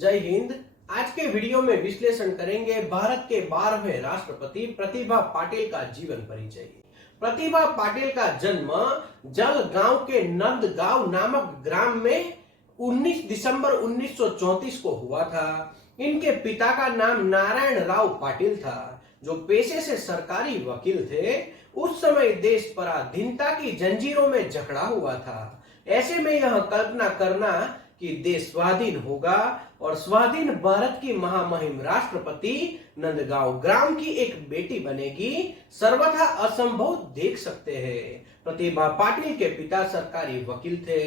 जय हिंद। आज के वीडियो में विश्लेषण करेंगे भारत के 12वें राष्ट्रपति प्रतिभा पाटिल का जीवन परिचय। प्रतिभा पाटिल का जन्म जलगांव के नंदगांव नामक ग्राम में 19 दिसंबर 1934 को हुआ था। इनके पिता का नाम नारायण राव पाटिल था, जो पेशे से सरकारी वकील थे। उस समय देश पराधीनता की जंजीरों में जकड़ा हुआ था। ऐसे में यह कल्पना करना कि देश स्वाधीन होगा और स्वाधीन भारत की महामहिम राष्ट्रपति नंदगांव ग्राम की एक बेटी बनेगी, सर्वथा असंभव देख सकते हैं। प्रतिभा पाटिल के पिता सरकारी वकील थे।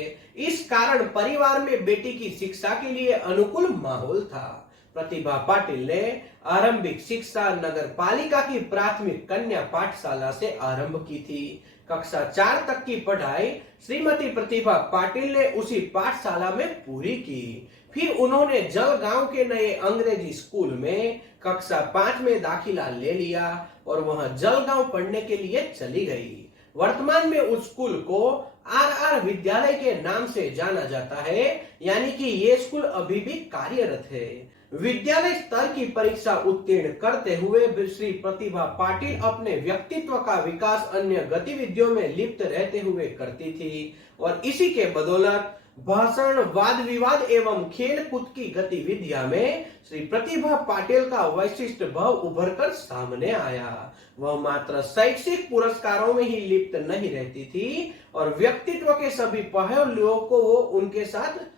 इस कारण परिवार में बेटी की शिक्षा के लिए अनुकूल माहौल था। प्रतिभा पाटिल ने आरंभिक शिक्षा नगर पालिका की प्राथमिक कन्या पाठशाला से आरंभ की थी। कक्षा 4 तक की पढ़ाई श्रीमती प्रतिभा पाटिल ने उसी पाठशाला में पूरी की। फिर उन्होंने जलगांव के नए अंग्रेजी स्कूल में कक्षा 5 में दाखिला ले लिया और वहां जलगांव पढ़ने के लिए चली गई। वर्तमान में उस स्कूल को आर विद्यालय के नाम से जाना जाता है, यानी कि ये स्कूल अभी भी कार्यरत है। विद्यालय स्तर की परीक्षा उत्तीर्ण करते हुए श्री प्रतिभा पाटिल अपने व्यक्तित्व का विकास अन्य गतिविधियों में लिप्त रहते हुए करती थी और इसी के बदौलत भाषण, वाद विवाद एवं खेल कूद की गतिविधियों में श्री प्रतिभा पाटिल का विशिष्ट भाव उभर कर सामने आया। वह मात्र शैक्षिक पुरस्कारों में ही लिप्त नहीं रहती थी और व्यक्तित्व के सभी पहलुओं को वो उनके साथ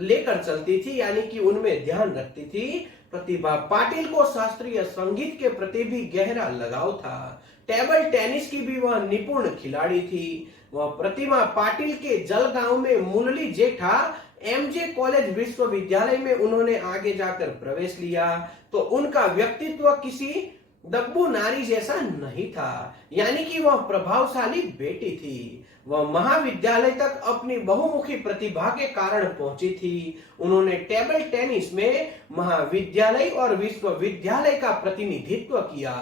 लेकर चलती थी, यानी कि उनमें ध्यान रखती थी। प्रतिभा पाटिल को शास्त्रीय संगीत के प्रति भी गहरा लगाव था। टेबल टेनिस की भी वह निपुण खिलाड़ी थी। वह प्रतिभा पाटिल के जलगांव में मुरली जेठा एमजे कॉलेज विश्वविद्यालय में उन्होंने आगे जाकर प्रवेश लिया, तो उनका व्यक्तित्व किसी दब्बू नारी जैसा नहीं था, यानी कि वह प्रभावशाली बेटी थी। वह महाविद्यालय तक अपनी बहुमुखी प्रतिभा के कारण पहुंची थी। उन्होंने टेबल टेनिस में महाविद्यालय और विश्वविद्यालय का प्रतिनिधित्व किया।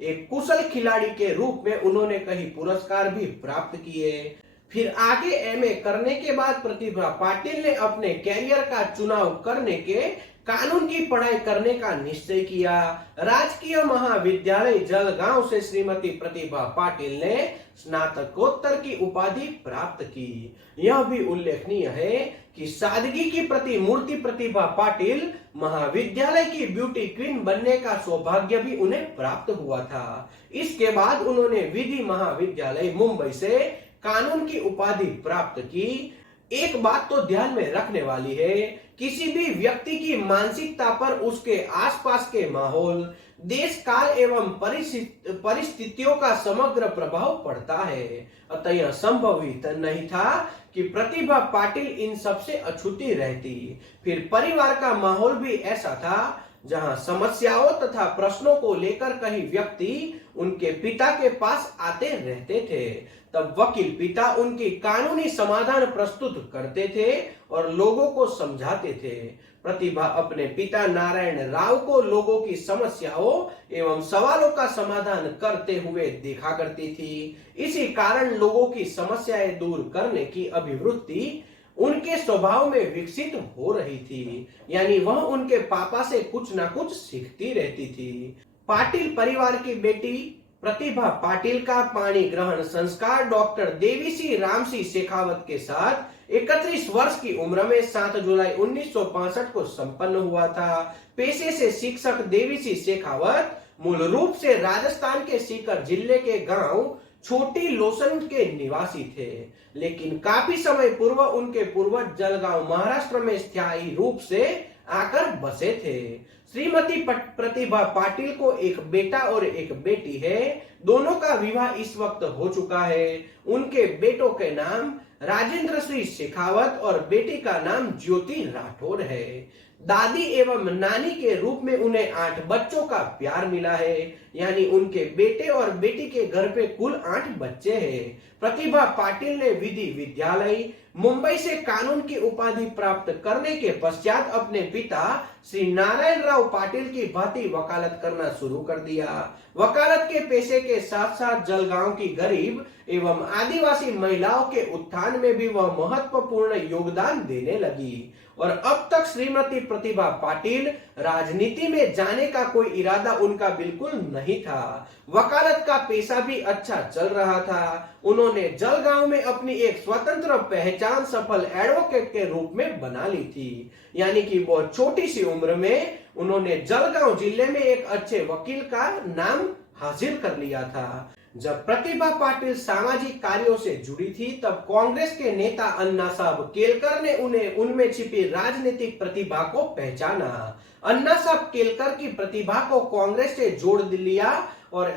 एक कुशल खिलाड़ी के रूप में उन्होंने कई पुरस्कार भी प्राप्त किए। फिर आगे एमए करने के बाद प्रतिभा पाटिल ने अपने कैरियर का चुनाव करने के कानून की पढ़ाई करने का निश्चय किया। राजकीय महाविद्यालय जलगांव से श्रीमती प्रतिभा पाटिल ने स्नातकोत्तर की उपाधि प्राप्त की। यह भी उल्लेखनीय है कि सादगी की प्रतिमूर्ति प्रतिभा पाटिल महाविद्यालय की ब्यूटी क्वीन बनने का सौभाग्य भी उन्हें प्राप्त हुआ था। इसके बाद उन्होंने विधि महाविद्यालय मुंबई से कानून की उपाधि प्राप्त की। एक बात तो ध्यान में रखने वाली है, किसी भी व्यक्ति की मानसिकता पर उसके आसपास के माहौल, देश काल एवं परिस्थितियों का समग्र प्रभाव पड़ता है। अतः यह संभव ही नहीं था कि प्रतिभा पाटिल इन सबसे अछूती रहती। फिर परिवार का माहौल भी ऐसा था जहां समस्याओं तथा प्रश्नों को लेकर कई व्यक्ति उनके पिता के पास आते रहते थे। तब वकील पिता उनकी कानूनी समाधान प्रस्तुत करते थे और लोगों को समझाते थे। प्रतिभा अपने पिता नारायण राव को लोगों की समस्याओं एवं सवालों का समाधान करते हुए देखा करती थी। इसी कारण लोगों की समस्याएं दूर करने की अभिवृत्ति उनके स्वभाव में विकसित हो रही थी, यानी वह उनके पापा से कुछ ना कुछ सीखती रहती थी। पाटिल परिवार की बेटी प्रतिभा पाटिल का पाणी ग्रहण संस्कार डॉक्टर देवीसी रामसी शेखावत के साथ 31 वर्ष की उम्र में 7 जुलाई 1965 को संपन्न हुआ था। पेशे से शिक्षक देवीसी शेखावत मूल रूप से राजस्थान के सीकर जिले के गांव छोटी लोसन के निवासी थे, लेकिन काफी समय पूर्व उनके पूर्वज जलगांव महाराष्ट्र में स्थायी रूप से आकर बसे थे। श्रीमती प्रतिभा पाटिल को एक बेटा और एक बेटी है। दोनों का विवाह इस वक्त हो चुका है। उनके बेटों के नाम राजेंद्र श्री शेखावत और बेटी का नाम ज्योति राठौर है। दादी एवं नानी के रूप में उन्हें 8 बच्चों का प्यार मिला है, यानी उनके बेटे और बेटी के घर पे कुल 8 बच्चे हैं। प्रतिभा पाटिल ने विधि विद्यालय मुंबई से कानून की उपाधि प्राप्त करने के पश्चात अपने पिता श्री नारायण राव पाटिल की भांति वकालत करना शुरू कर दिया। वकालत के पेशे के साथ साथ जलगांव की गरीब एवं आदिवासी महिलाओं के उत्थान में भी वह महत्वपूर्ण योगदान देने लगी और अब तक श्रीमती प्रतिभा पाटिल राजनीति में जाने का कोई इरादा उनका बिल्कुल नहीं था। वकालत का पेशा भी अच्छा चल रहा था। उन्होंने जलगांव में अपनी एक स्वतंत्र पहचान सफल एडवोकेट के रूप में बना ली थी। यानी कि बहुत छोटी सी उम्र में उन्होंने जलगांव जिले में एक अच्छे वकील का नाम हासिल कर लिया था। जब प्रतिभा पाटिल सामाजिक कार्यों से जुड़ी थी तब कांग्रेस के नेता अन्ना साहब केलकर ने उन्हें उनमें छिपी राजनीतिक प्रतिभा को पहचाना। अन्ना साहब केलकर की प्रतिभा को कांग्रेस से जोड़ लिया और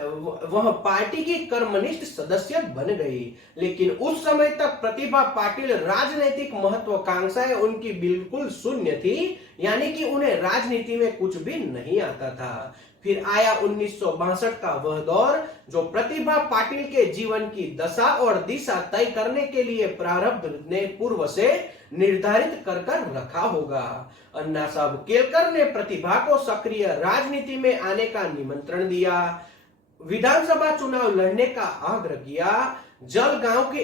वह पार्टी की कर्मनिष्ठ सदस्य बन गई। लेकिन उस समय तक प्रतिभा पाटिल राजनीतिक महत्वाकांक्षाएं उनकी बिल्कुल शून्य थी, यानी कि उन्हें राजनीति में कुछ भी नहीं आता था। फिर आया 1962 का वह दौर जो प्रतिभा पाटिल के जीवन की दशा और दिशा तय करने के लिए प्रारब्ध ने पूर्व से निर्धारित कर रखा होगा। अन्ना साहब केलकर ने प्रतिभा को सक्रिय राजनीति में आने का निमंत्रण दिया, विधानसभा चुनाव लड़ने का आग्रह किया। जलगांव के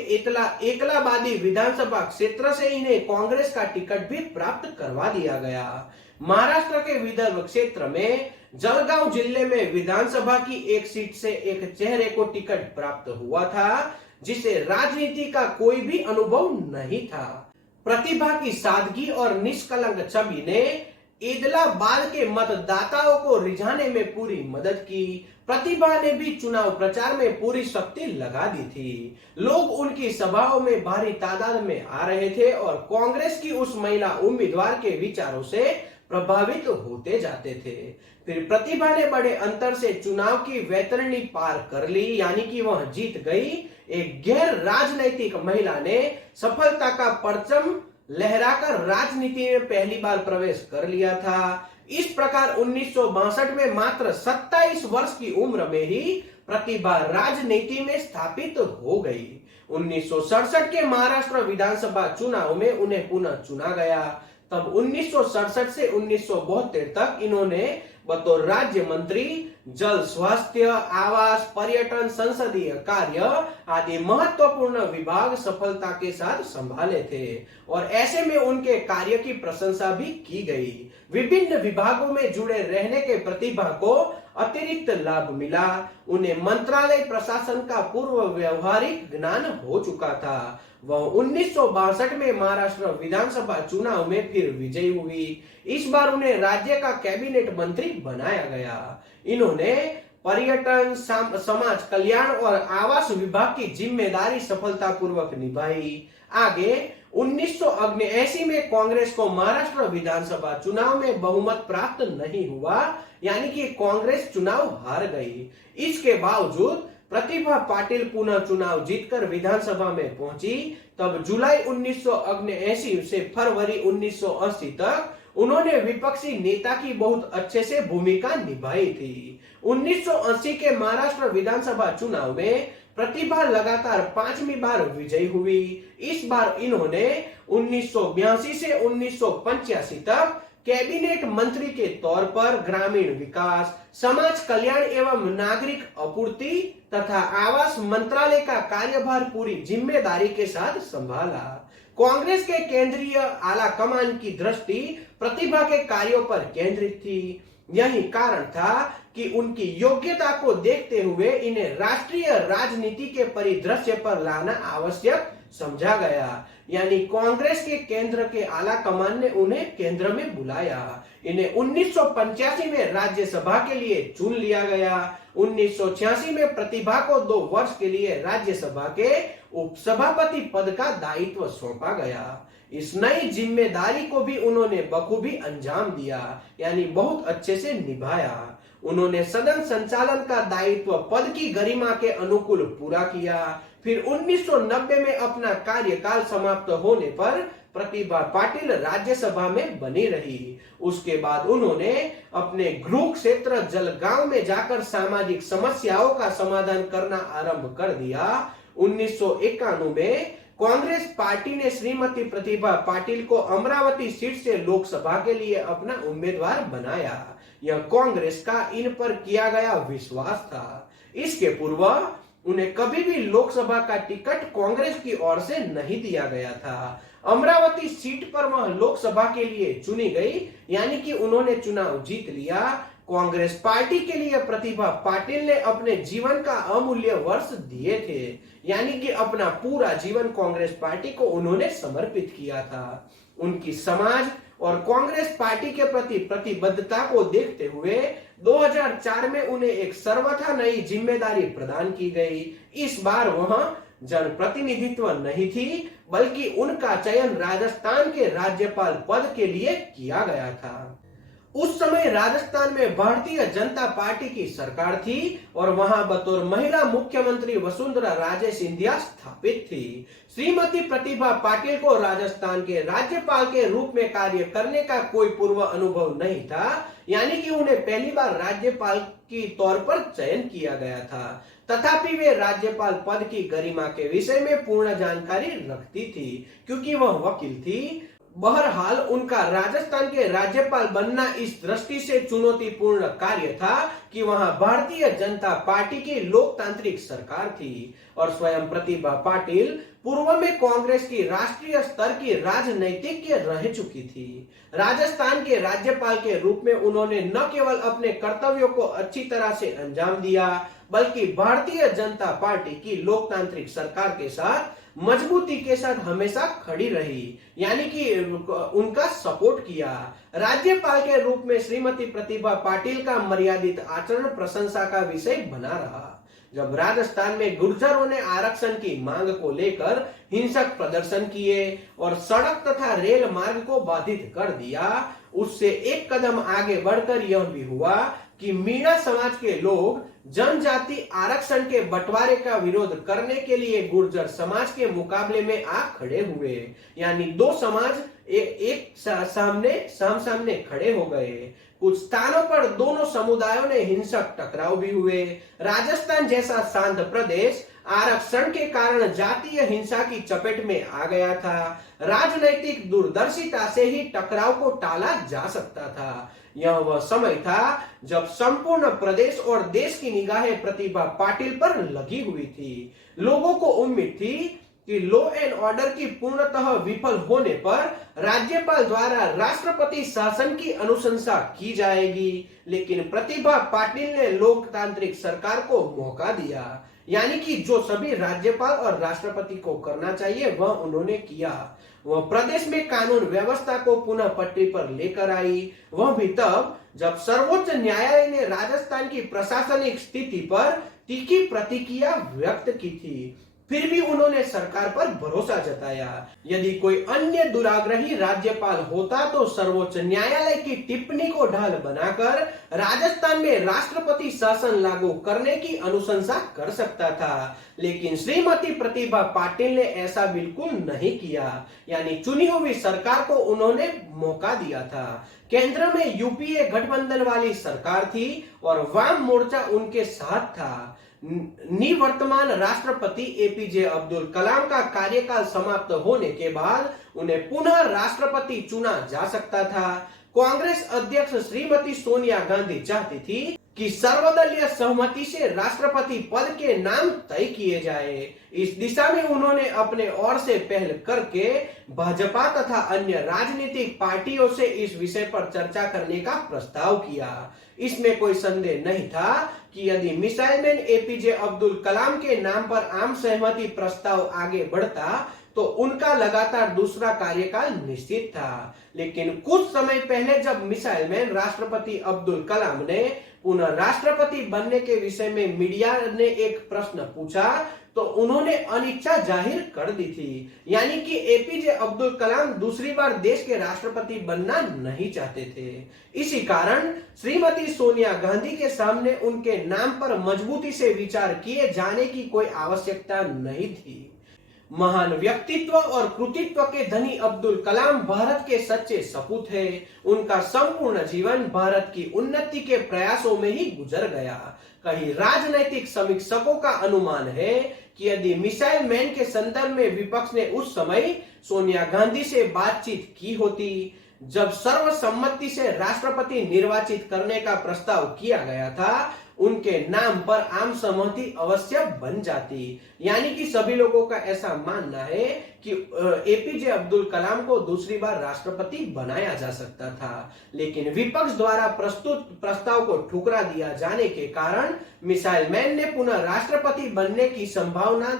एकलाबादी विधानसभा क्षेत्र से इन्हें कांग्रेस का टिकट भी प्राप्त करवा दिया गया। महाराष्ट्र के विदर्भ क्षेत्र में जलगांव जिले में विधानसभा की एक सीट से एक चेहरे को टिकट प्राप्त हुआ था, जिसे राजनीति का कोई भी अनुभव नहीं था। प्रतिभा की सादगी और निष्कलंक छवि ने इलाहाबाद के मतदाताओं को रिझाने में पूरी मदद की। प्रतिभा ने भी चुनाव प्रचार में पूरी शक्ति लगा दी थी। लोग उनकी सभाओं में भारी तादाद में आ रहे थे और कांग्रेस की उस महिला उम्मीदवार के विचारों से प्रभावित होते जाते थे। फिर प्रतिभा ने बड़े अंतर से चुनाव की वैतरणी पार कर ली, यानी कि वह जीत गई। एक गैर राजनैतिक महिला ने सफलता का परचम लहराकर राजनीति में पहली बार प्रवेश कर लिया था। इस प्रकार 1962 में मात्र 27 वर्ष की उम्र में ही प्रतिभा राजनीति में स्थापित हो गई। 1967 के महाराष्ट्र विधानसभा चुनाव में उन्हें पुनः चुना गया। तब 1967 से 1972 तक इन्होंने बतौर राज्य मंत्री जल, स्वास्थ्य, आवास, पर्यटन, संसदीय कार्य आदि महत्वपूर्ण विभाग सफलता के साथ संभाले थे और ऐसे में उनके कार्य की प्रशंसा भी की गई। विभिन्न विभागों में जुड़े रहने के प्रतिभा को अतिरिक्त लाभ मिला। उन्हें मंत्रालय प्रशासन का पूर्व व्यवहारिक ज्ञान हो चुका था। वह 1962 में महाराष्ट्र विधानसभा चुनाव में फिर विजयी हुई। इस बार उन्हें राज्य का कैबिनेट मंत्री बनाया गया। इन्होंने पर्यटन, समाज कल्याण और आवास विभाग की जिम्मेदारी सफलतापूर्वक निभाई। आगे 1979 में कांग्रेस को महाराष्ट्र विधानसभा चुनाव में बहुमत प्राप्त नहीं हुआ, यानी कि कांग्रेस चुनाव हार गई। इसके बावजूद प्रतिभा पाटिल पुनः चुनाव जीतकर विधानसभा में पहुंची। तब जुलाई 1979 से फरवरी 1980 तक उन्होंने विपक्षी नेता की बहुत अच्छे से भूमिका निभाई थी। 1980 के महाराष्ट्र विधानसभा चुनाव में प्रतिभा लगातार 5वीं बार विजयी हुई। इस बार इन्होंने 1982 से 1985 तक कैबिनेट मंत्री के तौर पर ग्रामीण विकास, समाज कल्याण एवं नागरिक आपूर्ति तथा आवास मंत्रालय का कार्यभार पूरी जिम्मेदारी के साथ संभाला। कांग्रेस के केंद्रीय आला कमान की दृष्टि प्रतिभा के कार्यों पर केंद्रित थी। यही कारण था कि उनकी योग्यता को देखते हुए इन्हें राष्ट्रीय राजनीति के परिदृश्य पर लाना आवश्यक समझा गया। यानी कांग्रेस के केंद्र के आला कमान ने उन्हें केंद्र में बुलाया। इन्हें 1985 में राज्यसभा के लिए चुन लिया गया। 1986 में प्रतिभा को 2 वर्ष के लिए राज्यसभा के उपसभापति पद का दायित्व सौंपा गया। इस नई जिम्मेदारी को भी उन्होंने बखूबी अंजाम दिया, यानी बहुत अच्छे से निभाया। उन्होंने सदन संचालन का दायित्व पद की गरिमा के अनुकूल पूरा किया। फिर 1990 में अपना कार्यकाल समाप्त होने पर प्रतिभा पाटिल राज्यसभा में बनी रही। उसके बाद उन्होंने अपने गृह क्षेत्र जलगांव में जाकर सामाजिक समस्याओं का समाधान करना आरंभ कर दिया। 1991 में कांग्रेस पार्टी ने श्रीमती प्रतिभा पाटिल को अमरावती सीट से लोकसभा के लिए अपना उम्मीदवार बनाया। यह कांग्रेस का इन पर किया गया विश्वास था। इसके पूर्व उन्हें कभी भी लोकसभा का टिकट कांग्रेस की ओर से नहीं दिया गया था। अमरावती सीट पर वह लोकसभा के लिए चुनी गई, यानी कि उन्होंने चुनाव जीत लिया। कांग्रेस पार्टी के लिए प्रतिभा पाटिल ने अपने जीवन का अमूल्य वर्ष दिए थे, यानी कि अपना पूरा जीवन कांग्रेस पार्टी को उन्होंने समर्पित किया था। उनकी समाज और कांग्रेस पार्टी के प्रति प्रतिबद्धता को देखते हुए 2004 में उन्हें एक सर्वथा नई जिम्मेदारी प्रदान की गई। इस बार वह जनप्रतिनिधित्व नहीं थी, बल्कि उनका चयन राजस्थान के राज्यपाल पद के लिए किया गया था। उस समय राजस्थान में भारतीय जनता पार्टी की सरकार थी और वहां बतौर महिला मुख्यमंत्री वसुंधरा राजे सिंधिया स्थापित थी। श्रीमती प्रतिभा पाटिल को राजस्थान के राज्यपाल के रूप में कार्य करने का कोई पूर्व अनुभव नहीं था, यानी कि उन्हें पहली बार राज्यपाल की तौर पर चयन किया गया था। तथापि वे राज्यपाल पद की गरिमा के विषय में पूर्ण जानकारी रखती थी, क्योंकि वह वकील थी। बहरहाल उनका राजस्थान के राज्यपाल बनना इस दृष्टि से चुनौतीपूर्ण कार्य था कि वहां भारतीय जनता पार्टी की लोकतांत्रिक सरकार थी और स्वयं प्रतिभा पाटिल पूर्व में कांग्रेस की राष्ट्रीय स्तर की राजनीतिज्ञ रह चुकी थी। राजस्थान के राज्यपाल के रूप में उन्होंने न केवल अपने कर्तव्यों को अच्छी तरह से अंजाम दिया, बल्कि भारतीय जनता पार्टी की लोकतांत्रिक सरकार के साथ मजबूती के साथ हमेशा खड़ी रही, यानी कि उनका सपोर्ट किया। राज्यपाल के रूप में श्रीमती प्रतिभा पाटिल का मर्यादित आचरण प्रशंसा का विषय बना रहा। जब राजस्थान में गुर्जरों ने आरक्षण की मांग को लेकर हिंसक प्रदर्शन किए और सड़क तथा रेल मार्ग को बाधित कर दिया, उससे एक कदम आगे बढ़कर यह भी हुआ कि मीणा समाज के लोग जनजाति आरक्षण के बंटवारे का विरोध करने के लिए गुर्जर समाज के मुकाबले में आ खड़े हुए, यानी दो समाज एक सामने खड़े हो गए। कुछ स्थानों पर दोनों समुदायों ने हिंसक टकराव भी हुए। राजस्थान जैसा शांत प्रदेश आरक्षण के कारण जातीय हिंसा की चपेट में आ गया था। राजनैतिक दूरदर्शिता से ही टकराव को टाला जा सकता था। यह वह समय था जब संपूर्ण प्रदेश और देश की निगाहें प्रतिभा पाटिल पर लगी हुई थी। लोगों को उम्मीद थी कि लॉ एंड ऑर्डर की पूर्णतः विफल होने पर राज्यपाल द्वारा राष्ट्रपति शासन की अनुशंसा की जाएगी, लेकिन प्रतिभा पाटिल ने लोकतांत्रिक सरकार को मौका दिया, यानी कि जो सभी राज्यपाल और राष्ट्रपति को करना चाहिए वह उन्होंने किया। वह प्रदेश में कानून व्यवस्था को पुनः पटरी पर लेकर आई, वह भी तब जब सर्वोच्च न्यायालय ने राजस्थान की प्रशासनिक स्थिति पर तीखी प्रतिक्रिया व्यक्त की थी। फिर भी उन्होंने सरकार पर भरोसा जताया। यदि कोई अन्य दुराग्रही राज्यपाल होता तो सर्वोच्च न्यायालय की टिप्पणी को ढाल बनाकर राजस्थान में राष्ट्रपति शासन लागू करने की अनुशंसा कर सकता था, लेकिन श्रीमती प्रतिभा पाटिल ने ऐसा बिल्कुल नहीं किया, यानी चुनी हुई सरकार को उन्होंने मौका दिया था। केंद्र में यूपीए गठबंधन वाली सरकार थी और वाम मोर्चा उनके साथ था। निवर्तमान राष्ट्रपति एपीजे अब्दुल कलाम का कार्यकाल समाप्त होने के बाद उन्हें पुनः राष्ट्रपति चुना जा सकता था। कांग्रेस अध्यक्ष श्रीमती सोनिया गांधी चाहती थी कि सर्वदलीय सहमति से राष्ट्रपति पद के नाम तय किए जाए। इस दिशा में उन्होंने अपने ओर से पहल करके भाजपा तथा अन्य राजनीतिक पार्टियों से इस विषय पर चर्चा करने का प्रस्ताव किया। इसमें कोई संदेह नहीं था कि यदि missile man APJ Abdul Kalam के नाम पर आम सहमति प्रस्ताव आगे बढ़ता तो उनका लगातार दूसरा कार्यकाल निश्चित था। लेकिन कुछ समय पहले जब मिसाइल मैन राष्ट्रपति अब्दुल कलाम ने पुनः राष्ट्रपति बनने के विषय में मीडिया ने एक प्रश्न पूछा तो उन्होंने अनिच्छा जाहिर कर दी थी, यानी कि एपीजे अब्दुल कलाम दूसरी बार देश के राष्ट्रपति बनना नहीं चाहते थे। इसी कारण श्रीमती सोनिया गांधी के सामने उनके नाम पर मजबूती से विचार किए जाने की कोई आवश्यकता नहीं थी। महान व्यक्तित्व और कृतित्व के धनी अब्दुल कलाम भारत के सच्चे सपूत है। उनका संपूर्ण जीवन भारत की उन्नति के प्रयासों में ही गुजर गया। कई राजनैतिक समीक्षकों का अनुमान है कि यदि मिसाइल मैन के संदर्भ में विपक्ष ने उस समय सोनिया गांधी से बातचीत की होती, जब सर्वसम्मति से राष्ट्रपति निर्वाचित करने का प्रस्ताव किया गया था, उनके नाम पर आम सहमति अवश्य बन जाती। यानी कि सभी लोगों का ऐसा मानना है कि एपीजे अब्दुल कलाम को दूसरी बार राष्ट्रपति बनाया जा सकता था, लेकिन विपक्ष द्वारा प्रस्तुत प्रस्ताव को ठुकरा दिया जाने के कारण मिसाइल मैन ने पुनः राष्ट्रपति बनने की संभावना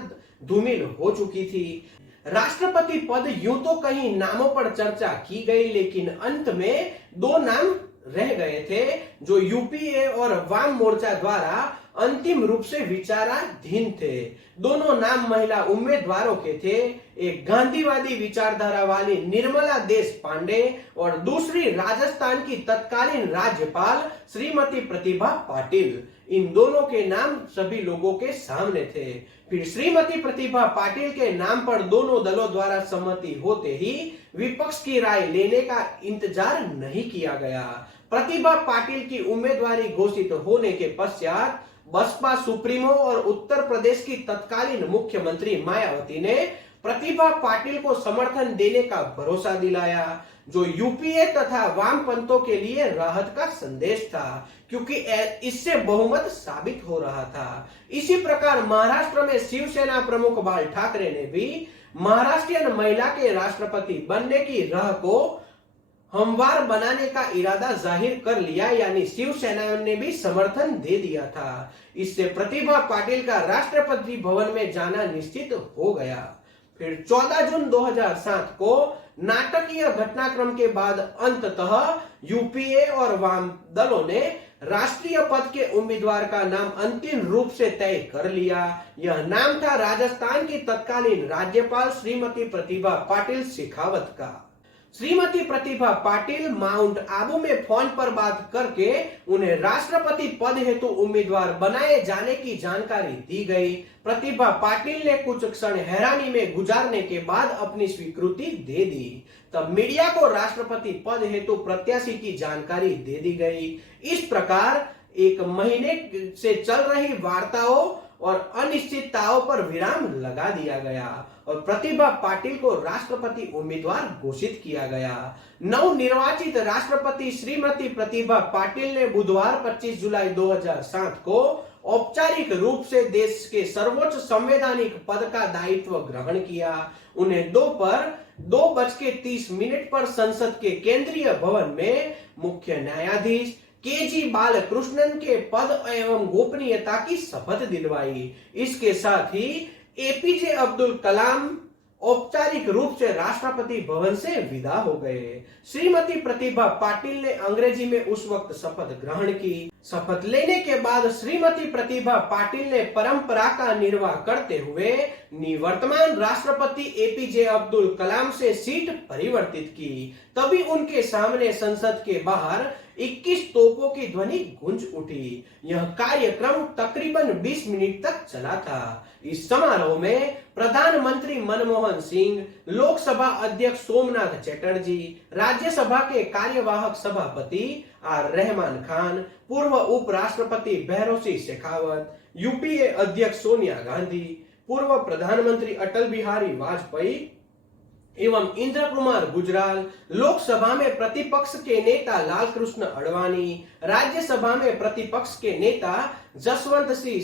धूमिल हो चुकी थी। राष्ट्रपति पद यूं तो कई नामों पर चर्चा की गई, लेकिन अंत में दो नाम रह गए थे जो यूपीए और वाम मोर्चा द्वारा अंतिम रूप से विचाराधीन थे। दोनों नाम महिला उम्मीदवारों के थे, एक गांधीवादी विचारधारा वाली निर्मला देश पांडे और दूसरी राजस्थान की तत्कालीन राज्यपाल श्रीमती प्रतिभा पाटिल। इन दोनों के नाम सभी लोगों के सामने थे। फिर श्रीमती प्रतिभा पाटिल के नाम पर दोनों दलों द्वारा सहमति होते ही विपक्ष की राय लेने का इंतजार नहीं किया गया। प्रतिभा पाटिल की उम्मीदवारी घोषित होने के पश्चात बसपा सुप्रीमो और उत्तर प्रदेश की तत्कालीन मुख्यमंत्री मायावती ने प्रतिभा पाटिल को समर्थन देने का भरोसा दिलाया, जो यूपीए तथा वामपंथों के लिए राहत का संदेश था, क्योंकि इससे बहुमत साबित हो रहा था। इसी प्रकार महाराष्ट्र में शिवसेना प्रमुख बाल ठाकरे ने भी महाराष्ट्रीयन महिला के राष्ट्रपति बनने की राह को हमवार बनाने का इरादा जाहिर कर लिया, यानी शिवसेना ने भी समर्थन दे दिया था। इससे प्रतिभा पाटिल का राष्ट्रपति भवन में जाना निश्चित हो गया। फिर 14 जून 2007 को नाटकीय घटनाक्रम के बाद अंततः यूपीए और वाम दलों ने राष्ट्रीय पद के उम्मीदवार का नाम अंतिम रूप से तय कर लिया। यह नाम था राजस्थान की तत्कालीन राज्यपाल श्रीमती प्रतिभा पाटिल शेखावत का। श्रीमती प्रतिभा पाटिल माउंट आबू में फोन पर बात करके उन्हें राष्ट्रपति पद हेतु उम्मीदवार बनाए जाने की जानकारी दी गई। प्रतिभा पाटिल ने कुछ क्षण हैरानी में गुजारने के बाद अपनी स्वीकृति दे दी। तब मीडिया को राष्ट्रपति पद हेतु प्रत्याशी की जानकारी दे दी गई। इस प्रकार एक महीने से चल रही वार्ताओं और अनिश्चितताओं पर विराम लगा दिया गया और प्रतिभा पाटिल को राष्ट्रपति उम्मीदवार घोषित किया गया। नवनिर्वाचित राष्ट्रपति श्रीमती प्रतिभा पाटिल ने बुधवार 25 जुलाई 2007 को औपचारिक रूप से देश के सर्वोच्च संवैधानिक पद का दायित्व ग्रहण किया। उन्हें दोपहर 2:30 पर संसद के केंद्रीय भवन में मुख्य न्यायाधीश के.जी. बालकृष्णन के पद एवं गोपनीयता की शपथ दिलवाई। इसके साथ ही एपीजे अब्दुल कलाम औपचारिक रूप से राष्ट्रपति भवन से विदा हो गए। श्रीमती प्रतिभा पाटिल ने अंग्रेजी में उस वक्त शपथ ग्रहण की। शपथ लेने के बाद श्रीमती प्रतिभा पाटिल ने परंपरा का निर्वाह करते हुए निवर्तमान राष्ट्रपति एपीजे अब्दुल कलाम से सीट परिवर्तित की। तभी उनके सामने संसद के बाहर 21 तोपों की ध्वनि गूंज उठी। यह कार्यक्रम तकरीबन 20 मिनट तक चला था। इस समारोह में प्रधानमंत्री मनमोहन सिंह, लोकसभा अध्यक्ष सोमनाथ चटर्जी, राज्यसभा के कार्यवाहक सभापति आर रहमान खान, पूर्व उपराष्ट्रपति भैरों सिंह शेखावत, यूपीए अध्यक्ष सोनिया गांधी, पूर्व प्रधानमंत्री अटल बिहारी वाजपेयी एवं इंद्र कुमार गुजराल, लोकसभा में प्रतिपक्ष के नेता लालकृष्ण अडवाणी, राज्यसभा में प्रतिपक्ष के नेता जसवंत सिंह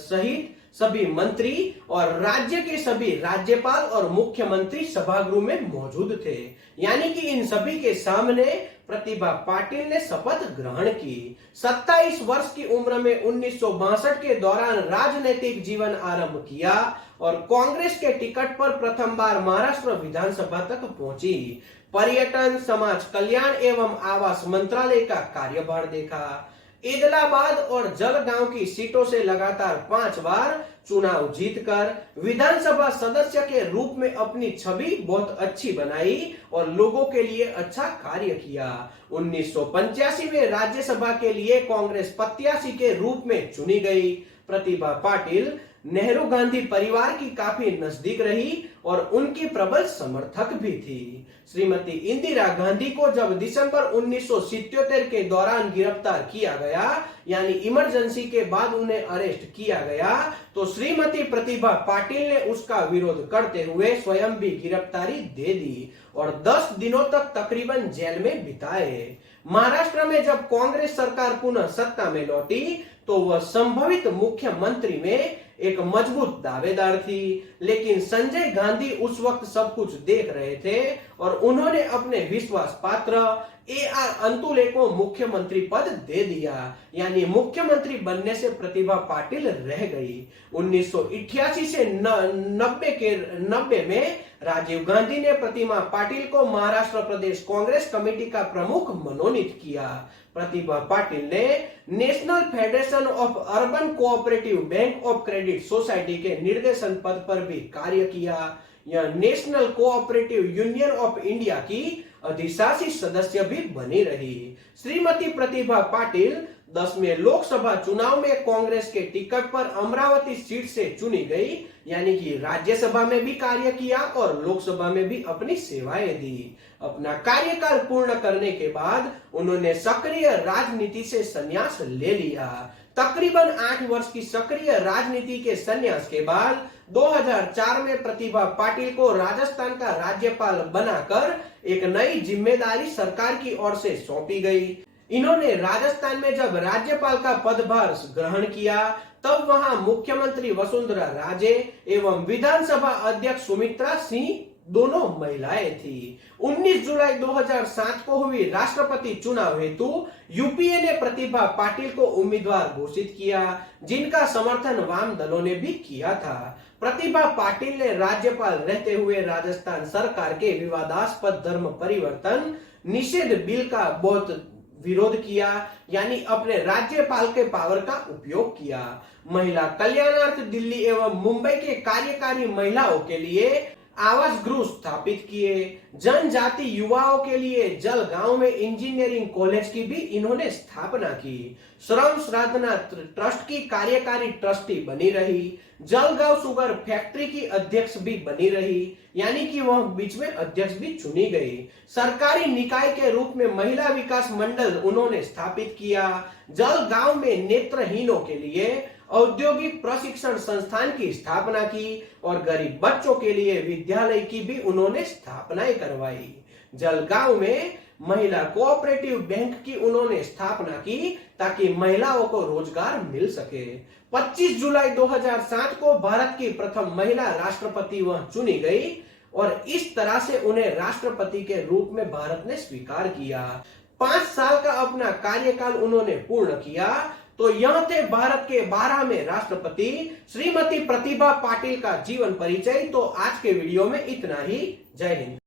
सहित सभी मंत्री और राज्य के सभी राज्यपाल और मुख्यमंत्री सभागृह में मौजूद थे। यानी कि इन सभी के सामने प्रतिभा पाटिल ने शपथ ग्रहण की। 27 वर्ष की उम्र में 1962 के दौरान राजनीतिक जीवन आरंभ किया और कांग्रेस के टिकट पर प्रथम बार महाराष्ट्र विधानसभा तक पहुंची। पर्यटन, समाज कल्याण एवं आवास मंत्रालय का कार्यभार देखा। इलाहाबाद और जलगांव की सीटों से लगातार 5 बार चुनाव जीतकर विधानसभा सदस्य के रूप में अपनी छवि बहुत अच्छी बनाई और लोगों के लिए अच्छा कार्य किया। 1985 में राज्यसभा के लिए कांग्रेस प्रत्याशी के रूप में चुनी गई। प्रतिभा पाटिल नेहरू गांधी परिवार की काफी नजदीक रही और उनकी प्रबल समर्थक भी थी। श्रीमती इंदिरा गांधी को जब दिसंबर 1977 के दौरान गिरफ्तार किया गया, यानी इमरजेंसी के बाद उन्हें अरेस्ट किया गया, तो श्रीमती प्रतिभा पाटिल ने उसका विरोध करते हुए स्वयं भी गिरफ्तारी दे दी और 10 दिनों तक तकरीबन जेल में बिताए। महाराष्ट्र में जब कांग्रेस सरकार पुनः सत्ता में लौटी तो वह संभवित मुख्यमंत्री में एक मजबूत दावेदार थी, लेकिन संजय गांधी उस वक्त सब कुछ देख रहे थे और उन्होंने अपने विश्वास पात्र AR अंतुले को मुख्यमंत्री पद दे दिया, यानी मुख्यमंत्री बनने से प्रतिभा पाटिल रह गई। 1988 से 90 में राजीव गांधी ने प्रतिभा पाटिल को महाराष्ट्र प्रदेश कांग्रेस कमेटी का प्रमुख मनोनीत किया। प्रतिभा पाटिल ने national federation of urban cooperative bank of credit society के निर्देशन पद पर भी कार्य किया। यह national cooperative union of India की अधिशासी सदस्य भी बनी रही। श्रीमती प्रतिभा पाटिल 10वें लोकसभा चुनाव में कांग्रेस के टिकट पर अमरावती सीट से चुनी गई, यानी कि राज्यसभा में भी कार्य किया और लोकसभा में भी अपनी सेवाएं दी। अपना कार्यकाल पूर्ण करने के बाद उन्होंने सक्रिय राजनीति से संन्यास ले लिया। तकरीबन 8 वर्ष की सक्रिय राजनीति के संन्यास के बाद 2004 में प्रतिभा पाटिल को राजस्थान का राज्यपाल बनाकर एक नई जिम्मेदारी सरकार की ओर से सौंपी गई। इन्होंने राजस्थान में जब राज्यपाल का पदभार ग्रहण किया तब वहां मुख्यमंत्री वसुंधरा राजे एवं विधानसभा अध्यक्ष सुमित्रा सिंह दोनों महिलाएं थी। 19 जुलाई 2007 को हुई राष्ट्रपति चुनाव हेतु यूपीए ने प्रतिभा पाटिल को उम्मीदवार घोषित किया, जिनका समर्थन वाम दलों ने भी किया था। प्रतिभा पाटिल ने राज्यपाल रहते हुए राजस्थान सरकार के विवादास्पद धर्म परिवर्तन निषेध बिल का बहुत विरोध किया, यानी अपने राज्यपाल के पावर का उपयोग किया। महिला कल्याणार्थ दिल्ली एवं मुंबई के कार्यकारी महिलाओं के लिए आवास गृह स्थापित किए। जनजाति युवाओं के लिए जलगांव में इंजीनियरिंग कॉलेज की भी इन्होंने स्थापना की। श्रम श्राद्धना ट्रस्ट की कार्यकारी ट्रस्टी बनी रही। जलगांव शुगर फैक्ट्री की अध्यक्ष भी बनी रही, यानी कि वह बीच में अध्यक्ष भी चुनी गई। सरकारी निकाय के रूप में महिला विकास मंडल उन्होंने स्थापित किया। जलगांव में नेत्रहीनों के लिए औद्योगिक प्रशिक्षण संस्थान की स्थापना की और गरीब बच्चों के लिए विद्यालय की भी उन्होंने स्थापनाएं करवाई। जलगांव में महिला कोऑपरेटिव बैंक की उन्होंने स्थापना की ताकि महिलाओं को रोजगार मिल सके। 25 जुलाई 2007 को भारत की प्रथम महिला राष्ट्रपति वह चुनी गई और इस तरह से उन्हें राष्ट्रपति के रूप में भारत ने स्वीकार किया। 5 साल का अपना कार्यकाल उन्होंने पूर्ण किया। तो यह थे भारत के 12वें राष्ट्रपति श्रीमती प्रतिभा पाटिल का जीवन परिचय। तो आज के वीडियो में इतना ही। जय हिंद।